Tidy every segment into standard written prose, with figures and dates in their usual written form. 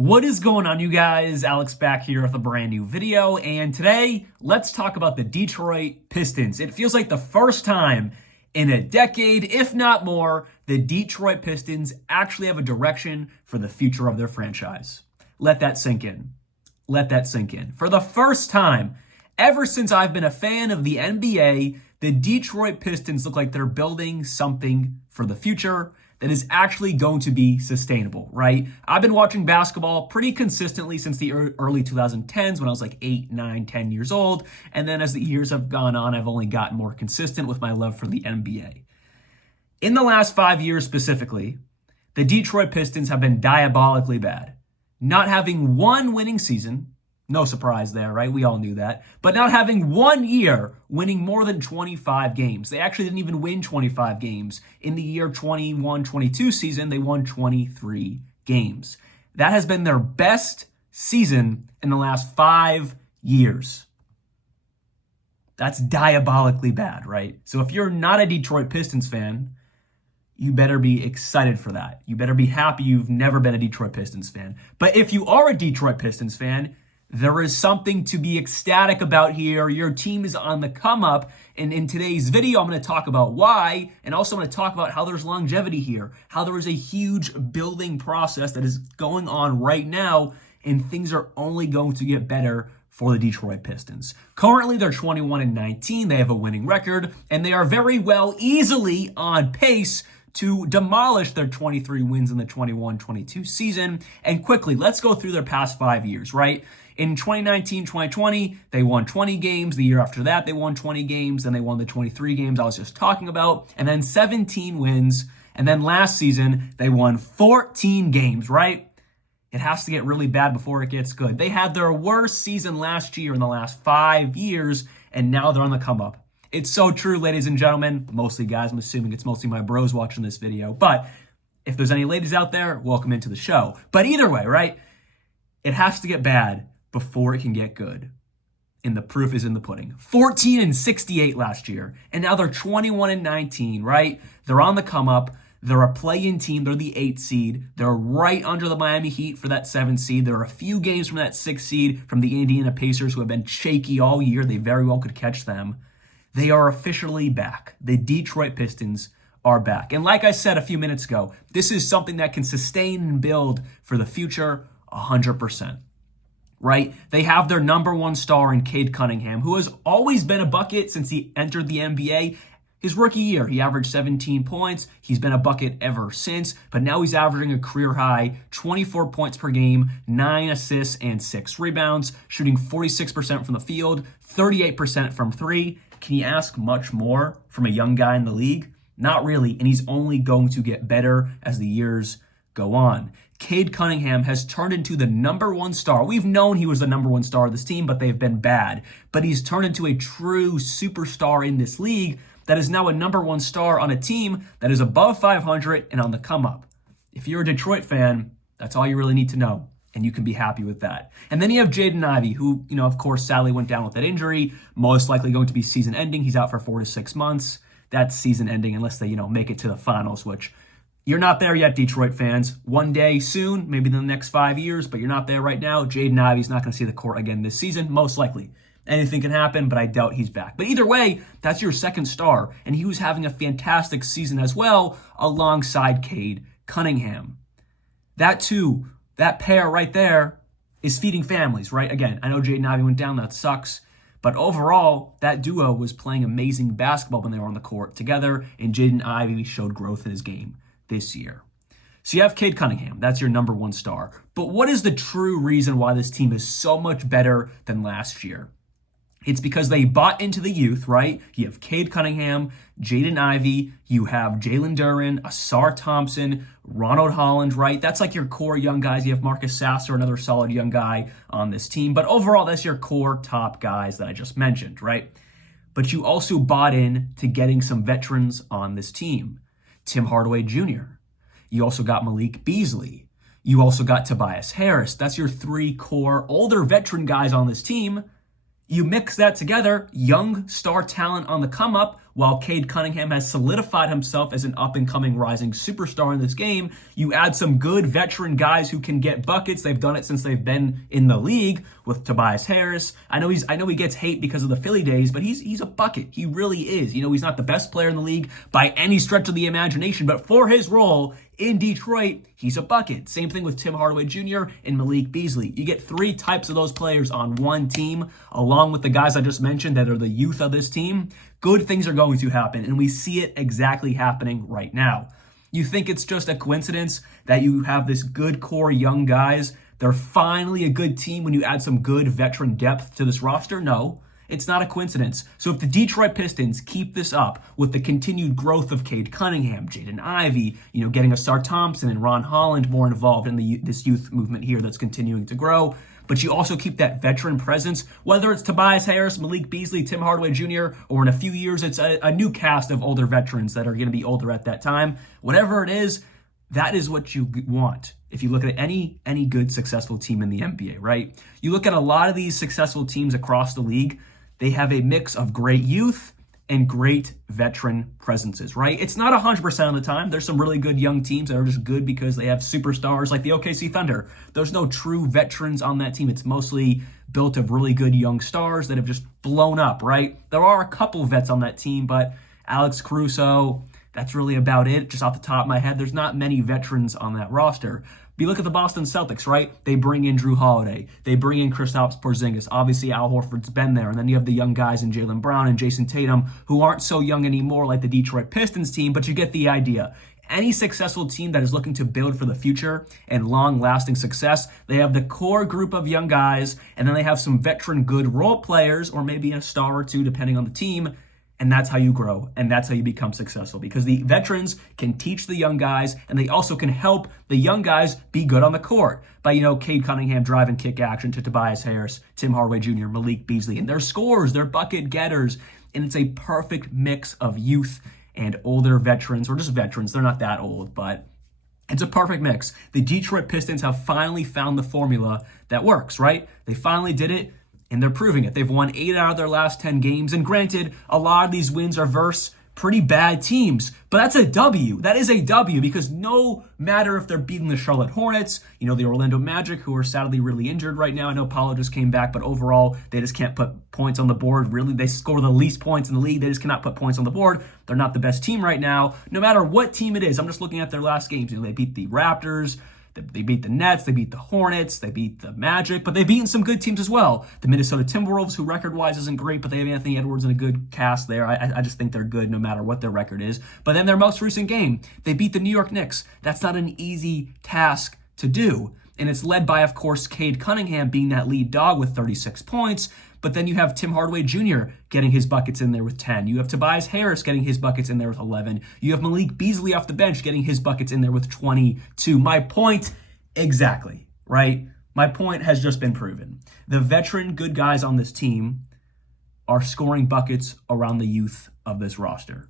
What is going on, you guys? Alex back here with a brand new video, and today let's talk about the Detroit Pistons. It feels like the first time in a decade, if not more, the Detroit Pistons actually have a direction for the future of their franchise. Let that sink in. Let that sink in. For the first time ever since I've been a fan of the NBA, the Detroit Pistons look like they're building something for the future that is actually going to be sustainable, right? I've been watching basketball pretty consistently since the early 2010s when I was like 8, 9, 10 years old. And then as the years have gone on, I've only gotten more consistent with my love for the NBA. In the last 5 years specifically, the Detroit Pistons have been diabolically bad. Not having one winning season, no surprise there, right? We all knew that. But not having 1 year winning more than 25 games. They actually didn't even win 25 games. In the year 21-22 season, they won 23 games. That has been their best season in the last 5 years. That's diabolically bad, right? So if you're not a Detroit Pistons fan, you better be excited for that. You better be happy you've never been a Detroit Pistons fan. But if you are a Detroit Pistons fan, there is something to be ecstatic about here. Your team is on the come up. And in today's video, I'm going to talk about why, and also I'm going to talk about how there's longevity here, how there is a huge building process that is going on right now, and things are only going to get better for the Detroit Pistons. Currently, they're 21-19. They have a winning record, and they are very well easily on pace to demolish their 23 wins in the 21-22 season. And quickly, let's go through their past 5 years, right? In 2019-2020, they won 20 games. The year after that, they won 20 games. Then they won the 23 games I was just talking about. And then 17 wins. And then last season, they won 14 games, right? It has to get really bad before it gets good. They had their worst season last year in the last 5 years, and now they're on the come up. It's so true, ladies and gentlemen. Mostly guys. I'm assuming it's mostly my bros watching this video. But if there's any ladies out there, welcome into the show. But either way, right? It has to get bad before it can get good. And the proof is in the pudding. 14-68 last year. And now they're 21-19, right? They're on the come up. They're a play-in team. They're the 8th seed. They're right under the Miami Heat for that 7th seed. They're a few games from that 6th seed from the Indiana Pacers, who have been shaky all year. They very well could catch them. They are officially back. The Detroit Pistons are back. And like I said a few minutes ago, this is something that can sustain and build for the future 100%. Right? They have their number one star in Cade Cunningham, who has always been a bucket since he entered the NBA. His rookie year, he averaged 17 points. He's been a bucket ever since, but now he's averaging a career high 24 points per game, 9 assists, and 6 rebounds, shooting 46% from the field, 38% from three. Can you ask much more from a young guy in the league? Not really, and he's only going to get better as the years go on. Cade Cunningham has turned into the number one star. We've known he was the number one star of this team, but they've been bad. But he's turned into a true superstar in this league that is now a number one star on a team that is above 500 and on the come up. If you're a Detroit fan, that's all you really need to know, and you can be happy with that. And then you have Jaden Ivey, who, of course, sadly went down with that injury, most likely going to be season ending. He's out for 4 to 6 months. That's season ending unless they, make it to the finals, which you're not there yet, Detroit fans. One day soon, maybe in the next 5 years, but you're not there right now. Jaden Ivey's not going to see the court again this season, most likely. Anything can happen, but I doubt he's back. But either way, that's your second star, and he was having a fantastic season as well alongside Cade Cunningham. That pair right there is feeding families, right? Again, I know Jaden Ivey went down, that sucks. But overall, that duo was playing amazing basketball when they were on the court together, and Jaden Ivey showed growth in his game this year. So you have Cade Cunningham. That's your number one star. But what is the true reason why this team is so much better than last year? It's because they bought into the youth, right? You have Cade Cunningham, Jaden Ivey, you have Jalen Duren, Asar Thompson, Ronald Holland, right? That's like your core young guys. You have Marcus Sasser, another solid young guy on this team. But overall, that's your core top guys that I just mentioned, right? But you also bought in to getting some veterans on this team. Tim Hardaway Jr. You also got Malik Beasley. You also got Tobias Harris. That's your 3 core older veteran guys on this team. You mix that together, young star talent on the come up, while Cade Cunningham has solidified himself as an up-and-coming rising superstar in this game, you add some good veteran guys who can get buckets. They've done it since they've been in the league with Tobias Harris. I know he gets hate because of the Philly days, but he's a bucket. He really is. He's not the best player in the league by any stretch of the imagination, but for his role in Detroit, he's a bucket. Same thing with Tim Hardaway Jr. and Malik Beasley. You get three types of those players on one team, along with the guys I just mentioned that are the youth of this team. Good things are going to happen, and we see it exactly happening right now. You think it's just a coincidence that you have this good core young guys? They're finally a good team when you add some good veteran depth to this roster? No, it's not a coincidence. So if the Detroit Pistons keep this up with the continued growth of Cade Cunningham, Jaden Ivey, getting Asar Thompson and Ron Holland more involved in this youth movement here that's continuing to grow, but you also keep that veteran presence, whether it's Tobias Harris, Malik Beasley, Tim Hardaway Jr., or in a few years it's a new cast of older veterans that are going to be older at that time. Whatever it is, that is what you want. If you look at any good successful team in the NBA, right? You look at a lot of these successful teams across the league, they have a mix of great youth and great veteran presences, right? It's not 100% of the time. There's some really good young teams that are just good because they have superstars like the OKC Thunder. There's no true veterans on that team. It's mostly built of really good young stars that have just blown up, right? There are a couple vets on that team, but Alex Caruso, that's really about it. Just off the top of my head, there's not many veterans on that roster. But you look at the Boston Celtics, right? They bring in Drew Holiday. They bring in Kristaps Porzingis. Obviously, Al Horford's been there. And then you have the young guys in Jaylen Brown and Jason Tatum who aren't so young anymore like the Detroit Pistons team, but you get the idea. Any successful team that is looking to build for the future and long-lasting success, they have the core group of young guys, and then they have some veteran good role players, or maybe a star or two depending on the team. And that's how you grow, and that's how you become successful, because the veterans can teach the young guys, and they also can help the young guys be good on the court by, Cade Cunningham drive and kick action to Tobias Harris, Tim Hardaway Jr., Malik Beasley, and they're scorers, they're bucket getters, and it's a perfect mix of youth and older veterans, or just veterans. They're not that old, but it's a perfect mix. The Detroit Pistons have finally found the formula that works, right? They finally did it. And they're proving it. They've won 8 out of their last 10 games. And granted, a lot of these wins are versus pretty bad teams. But that's a W. That is a W, because no matter if they're beating the Charlotte Hornets, the Orlando Magic, who are sadly really injured right now. I know Paulo just came back, but overall, they just can't put points on the board. Really, they score the least points in the league. They just cannot put points on the board. They're not the best team right now. No matter what team it is, I'm just looking at their last games. They beat the Raptors. They beat the Nets, they beat the Hornets, they beat the Magic, but they've beaten some good teams as well. The Minnesota Timberwolves, who record-wise isn't great, but they have Anthony Edwards and a good cast there. I just think they're good no matter what their record is. But then their most recent game, they beat the New York Knicks. That's not an easy task to do. And it's led by, of course, Cade Cunningham being that lead dog with 36 points. But then you have Tim Hardaway Jr. getting his buckets in there with 10. You have Tobias Harris getting his buckets in there with 11. You have Malik Beasley off the bench getting his buckets in there with 22. My point exactly, right? My point has just been proven. The veteran good guys on this team are scoring buckets around the youth of this roster.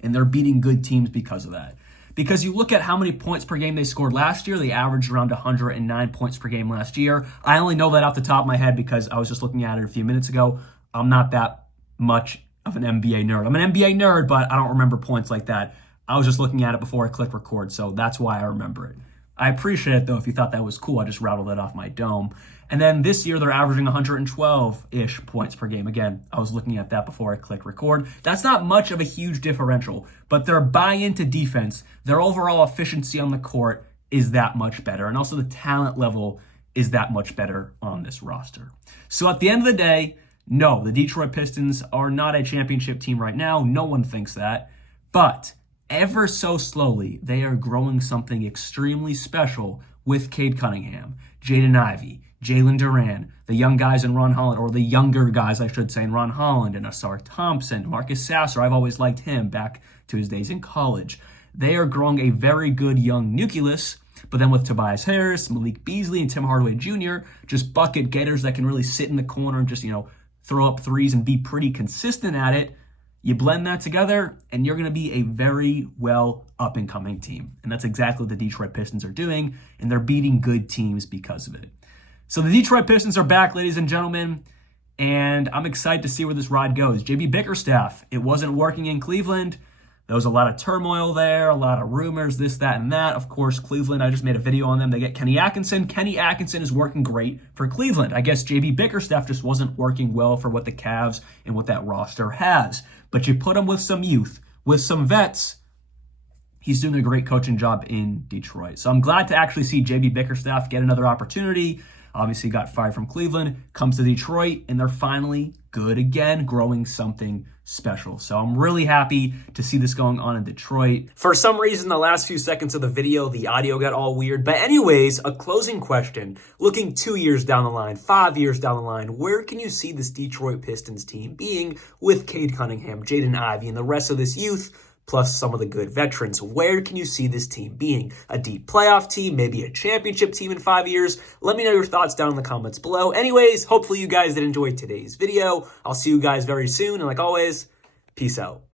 And they're beating good teams because of that. Because you look at how many points per game they scored last year, they averaged around 109 points per game last year. I only know that off the top of my head because I was just looking at it a few minutes ago. I'm not that much of an NBA nerd. I'm an NBA nerd, but I don't remember points like that. I was just looking at it before I click record, so that's why I remember it. I appreciate it, though, if you thought that was cool. I just rattled it off my dome. And then this year, they're averaging 112-ish points per game. Again, I was looking at that before I click record. That's not much of a huge differential, but their buy-in to defense, their overall efficiency on the court is that much better. And also the talent level is that much better on this roster. So at the end of the day, no, the Detroit Pistons are not a championship team right now. No one thinks that. But ever so slowly, they are growing something extremely special with Cade Cunningham, Jaden Ivey, Jalen Duran, the young guys in Ron Holland, or the younger guys, I should say, in Ron Holland and Asar Thompson, Marcus Sasser. I've always liked him back to his days in college. They are growing a very good young nucleus, but then with Tobias Harris, Malik Beasley, and Tim Hardaway Jr., just bucket getters that can really sit in the corner and just, throw up threes and be pretty consistent at it. You blend that together, and you're going to be a very well up-and-coming team. And that's exactly what the Detroit Pistons are doing, and they're beating good teams because of it. So the Detroit Pistons are back, ladies and gentlemen. and I'm excited to see where this ride goes. JB Bickerstaff, it wasn't working in Cleveland. There was a lot of turmoil there, a lot of rumors, this, that, and that. Of course, Cleveland, I just made a video on them. They get Kenny Atkinson. Kenny Atkinson is working great for Cleveland. I guess JB Bickerstaff just wasn't working well for what the Cavs and what that roster has. But you put him with some youth, with some vets, he's doing a great coaching job in Detroit. So I'm glad to actually see JB Bickerstaff get another opportunity. Obviously got fired from Cleveland, comes to Detroit, and they're finally good again, growing something special. So I'm really happy to see this going on in Detroit. For some reason, the last few seconds of the video, the audio got all weird. But anyways, a closing question. Looking 2 years down the line, 5 years down the line, where can you see this Detroit Pistons team being with Cade Cunningham, Jaden Ivey, and the rest of this youth, plus some of the good veterans? Where can you see this team being? A deep playoff team, maybe a championship team in 5 years? Let me know your thoughts down in the comments below. Anyways, hopefully you guys did enjoy today's video. I'll see you guys very soon, and like always, peace out.